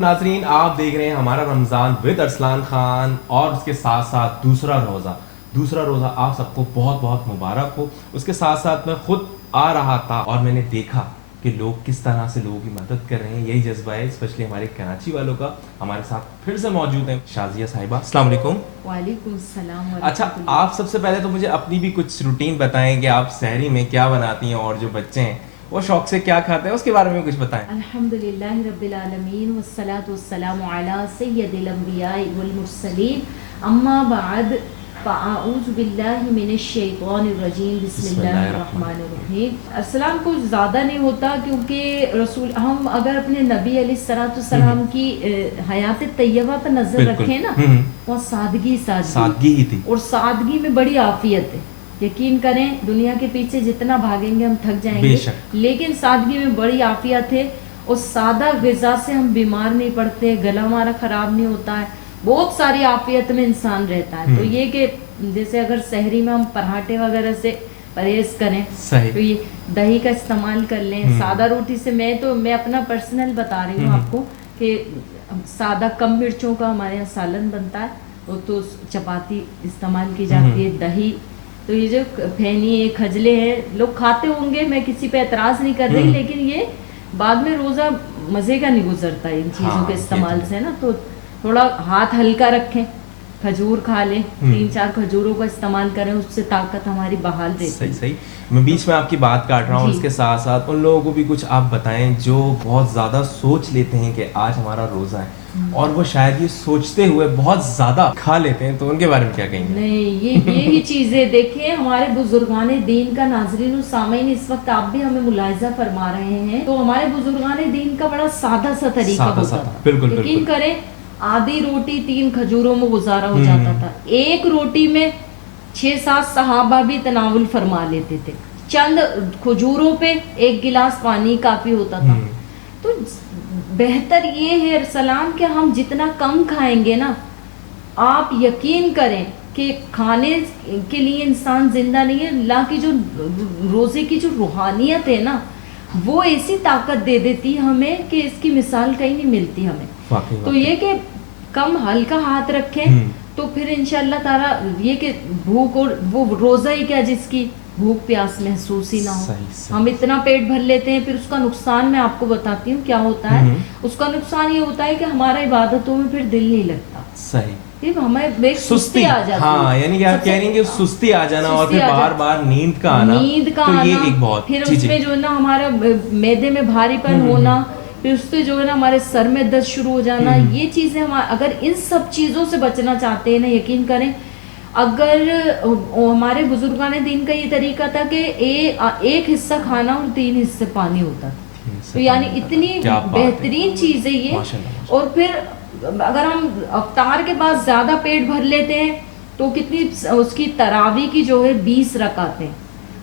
ناظرین آپ دیکھ رہے ہیں ہمارا رمضان ود ارسلان خان اور اس کے ساتھ ساتھ دوسرا روزہ آپ سب کو بہت بہت مبارک ہو۔ اس کے ساتھ ساتھ میں خود آ رہا تھا اور میں نے دیکھا کہ لوگ کس طرح سے لوگوں کی مدد کر رہے ہیں، یہی جذبہ ہے اسپیشلی ہمارے کراچی والوں کا۔ ہمارے ساتھ پھر سے موجود ہیں شازیہ صاحبہ، السلام علیکم۔ وعلیکم السلام۔ اچھا آپ سب سے پہلے تو مجھے اپنی بھی کچھ روٹین بتائیں کہ آپ سحری میں کیا بناتی ہیں اور جو بچے ہیں وہ شوق سے کیا کھاتے ہیں، اس کے بارے میں کچھ بتائیں۔ الحمدللہ رب العالمین والصلاة والسلام علی سید الانبیاء والمرسلین، اما بعد فاعوذ باللہ من الشیطان الرجیم، بسم اللہ الرحمن الرحیم۔ السلام کو زیادہ نہیں ہوتا کیونکہ رسول ہم اگر اپنے نبی علیہ الصلوۃ والسلام کی حیات طیبہ پر نظر رکھیں نا، وہ سادگی ہی تھی، اور سادگی میں بڑی عافیت ہے۔ یقین کریں دنیا کے پیچھے جتنا بھاگیں گے ہم تھک جائیں گے، لیکن سادگی میں بڑی عافیت ہے، اور سادہ غذا سے ہم بیمار نہیں پڑتے، گلا ہمارا خراب نہیں ہوتا ہے، بہت ساری عافیت میں انسان رہتا ہے۔ تو یہ کہ جیسے اگر سحری میں ہم پراٹھے وغیرہ سے پرہیز کریں تو یہ دہی کا استعمال کر لیں۔ سادہ روٹی سے میں اپنا پرسنل بتا رہی ہوں آپ کو کہ سادہ کم مرچوں کا ہمارے یہاں سالن بنتا ہے، وہ تو چپاتی استعمال کی جاتی ہے، دہی، تو یہ جو پھینی ہے، کھجلے ہیں، لوگ کھاتے ہوں گے، میں کسی پہ اعتراض نہیں کر رہی، لیکن یہ بعد میں روزہ مزے کا نہیں گزرتا ہے ان چیزوں کے استعمال سے نا۔ تو تھوڑا ہاتھ ہلکا رکھیں، کھجور کھا لیں، 3-4 کھجوروں کا استعمال کریں، اس سے طاقت ہماری بحال رہتی ہے۔ صحیح۔ میں بیچ میں آپ کی بات کاٹ رہا ہوں، اس کے ساتھ ساتھ ان لوگوں کو بھی کچھ آپ بتائیں جو بہت زیادہ سوچ لیتے ہیں کہ آج ہمارا روزہ ہے اور وہ شاید یہ سوچتے ہوئے بہت زیادہ کھا لیتے ہیں، تو ان کے بارے میں کیا کہیں گے؟ نہیں، یہی چیزیں دیکھیں ہمارے بزرگان دین کا، ناظرین و سامعین اس وقت آپ بھی ہمیں ملاحظہ فرما رہے ہیں، تو ہمارے بزرگان دین کا بڑا سادہ سا طریقہ ہوتا تھا۔ یقین کریں آدھی روٹی 3 کھجوروں میں گزارا ہو جاتا تھا، ایک روٹی میں 6-7 صحابہ بھی تناول فرما لیتے تھے، چند کھجوروں پہ 1 گلاس پانی کافی ہوتا تھا۔ تو بہتر یہ ہے ارسلان کہ ہم جتنا کم کھائیں گے نا، آپ یقین کریں کہ کھانے کے لیے انسان زندہ نہیں ہے، اللہ کی جو روزے کی جو روحانیت ہے نا، وہ ایسی طاقت دے دیتی ہے ہمیں کہ اس کی مثال کہیں نہیں ملتی ہمیں۔ تو یہ کہ کم ہلکا ہاتھ رکھیں تو پھر انشاءاللہ تعالی یہ کہ بھوک، اور وہ روزہ ہی کیا جس کی بھوک پیاس محسوس ہی نہ ہو، ہم اتنا پیٹ بھر لیتے ہیں، پھر اس کا نقصان میں آپ کو بتاتی ہوں کیا ہوتا ہے۔ اس کا نقصان یہ ہوتا ہے کہ ہمارا عبادتوں میں پھر دل نہیں لگتا، صحیح، ہمیں ایک سستی آ جاتی ہے۔ ہاں، یعنی کہ آپ کہہ رہی ہیں کہ سستی آ جانا اور پھر بار بار نیند کا آنا، تو یہ ایک بہت، پھر اس میں جو ہے نا ہمارا معدے میں بھاری پن ہونا، پھر اس سے جو ہے نا ہمارے سر میں درد شروع ہو جانا، یہ چیزیں اگر ان سب چیزوں سے بچنا چاہتے ہیں نا، یقین کریں اگر ہمارے بزرگان دین کا یہ طریقہ تھا کہ 1 حصہ کھانا اور 3 حصے پانی ہوتا تھا، تو یعنی اتنی بہترین چیز ہے یہ۔ اور پھر اگر ہم افطار کے بعد زیادہ پیٹ بھر لیتے ہیں تو کتنی اس کی تراویح کی جو ہے 20 رکعتیں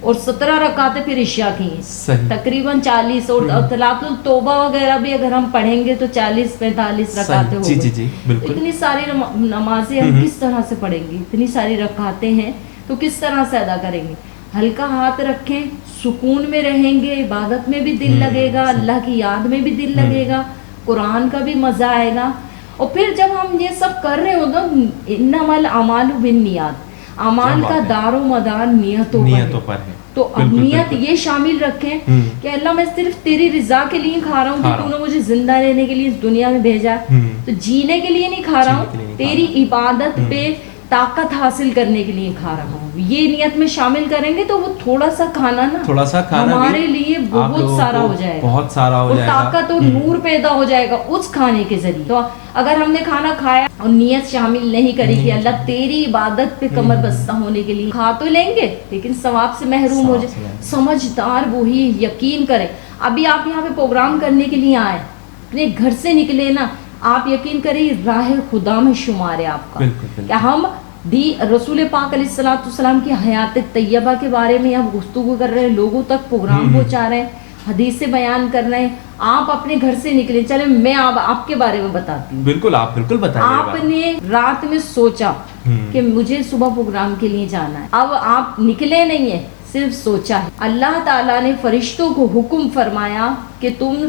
اور 17 رکعتیں پھر عشاء کی ہیں، تقریباً 40، اور صلاۃ التوبہ وغیرہ بھی اگر ہم پڑھیں گے تو 40-45 رکعتیں ہو گئی۔ اتنی ساری نمازیں ہم کس طرح سے پڑھیں گے، اتنی ساری رکعتیں ہیں تو کس طرح سے ادا کریں گے۔ ہلکا ہاتھ رکھیں، سکون میں رہیں گے، عبادت میں بھی دل لگے گا، اللہ کی یاد میں بھی دل لگے گا، قرآن کا بھی مزہ آئے گا۔ اور پھر جب ہم یہ سب کر رہے ہو نا، انما الاعمال بالنیات، اعمال کا دار و مدار نیتوں پر ہے، تو اب نیت یہ شامل رکھیں کہ اللہ میں صرف تیری رضا کے لیے کھا رہا ہوں کہ تو نے مجھے زندہ رہنے کے لیے اس دنیا میں بھیجا ہے، تو جینے کے لیے نہیں کھا رہا ہوں، تیری عبادت پہ طاقت حاصل کرنے کے لیے کھا رہا ہوں، یہ نیت میں شامل کریں گے تو وہ تھوڑا سا کھانا ہمارے لیے بہت سارا ہو جائے گا، اور طاقت اور نور پیدا ہو جائے گا اس کھانے کے ذریعے۔ تو اگر ہم نے کھانا کھایا اور نیت شامل نہیں کری کہ اللہ تیری عبادت پہ کمر بستہ ہونے کے لیے، کھا تو لیں گے لیکن ثواب سے محروم ہو جائے۔ سمجھدار وہی، یقین کریں ابھی آپ یہاں پہ پروگرام کرنے کے لیے آئے، اپنے گھر سے نکلے نا، آپ یقین کریں راہ خدا میں شمار ہے آپ کا، کہ ہم رسول پاک علیہ الصلوۃ والسلام کی حیات طیبہ کے بارے میں ہم گفتگو کر رہے ہیں، لوگوں تک پروگرام پہنچا رہے ہیں، حدیثیں بیان کر رہے ہیں، آپ اپنے گھر سے نکلے۔ چلے میں آپ کے بارے میں بتاتی ہوں۔ بالکل، آپ بالکل بتائیں۔ آپ نے رات میں سوچا کہ مجھے صبح پروگرام کے لیے جانا ہے، اب آپ نکلے نہیں ہیں، صرف سوچا ہے، اللہ تعالیٰ نے فرشتوں کو حکم فرمایا کہ تم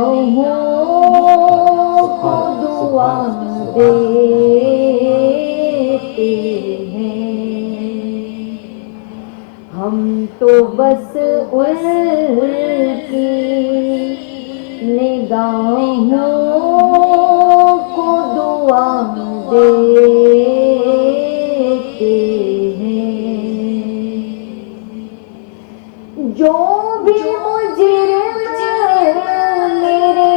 نگاہوں کو دعا دیتے ہیں، ہم تو بس ان کی نگاہوں کو دعا دیتے ہیں، جو بھی مجرم میرے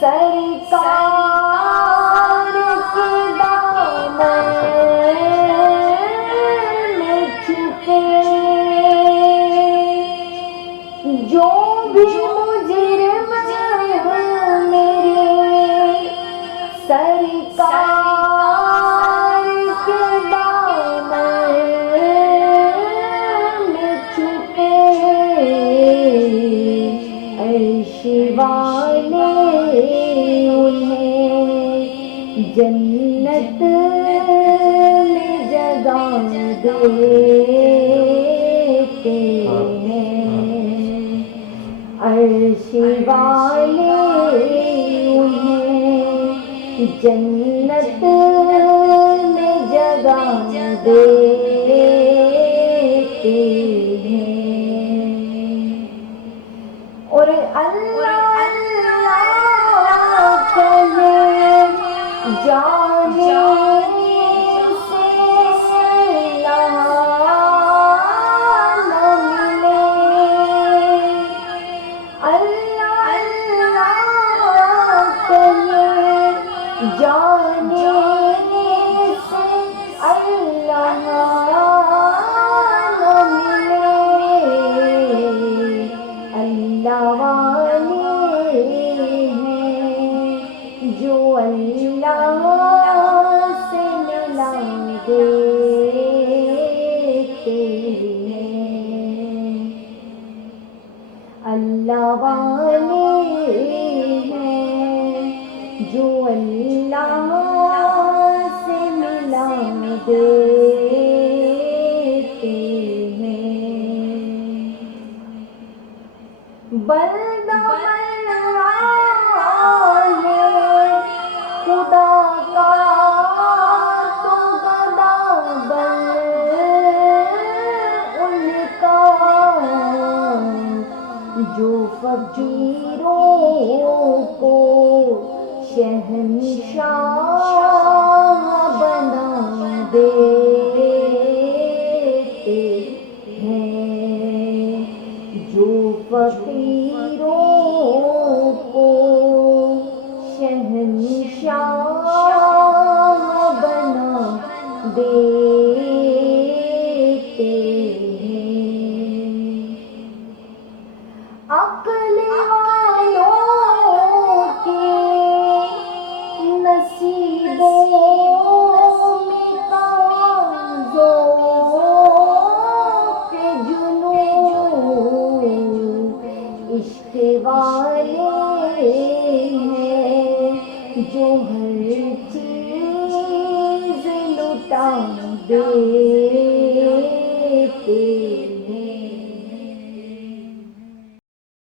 سرکار کے دامن میں چھپے، جو بھی مجرم میرے سرکار کے دامن میں چھپے، عرش والے انہیں جنت میں جگہ دیتے ہیں، عرش والے انہیں جنت میں جگہ دیتے ہیں، اور اللہ کہے جانے سے اللہ نہ ملے، اللہ کہے جانے سے اللہ نہ ملے، اللہ والے ہیں جو اللہ سے ملا دیتے ہیں، اللہ والے ہیں جو اللہ سے ملا دیتے ہیں، بندہ ہے خدا کا تو گدا بن ان کا، جو فقیروں کو شہنشاہ بنا دیتے ہیں، جو فقیروں کو شہنشاہ بنا دیتے ہیں، عقل والوں کے نصیبوں میں ذوق جنون عشق والے ہیں جو ہر چیز لٹا دیتے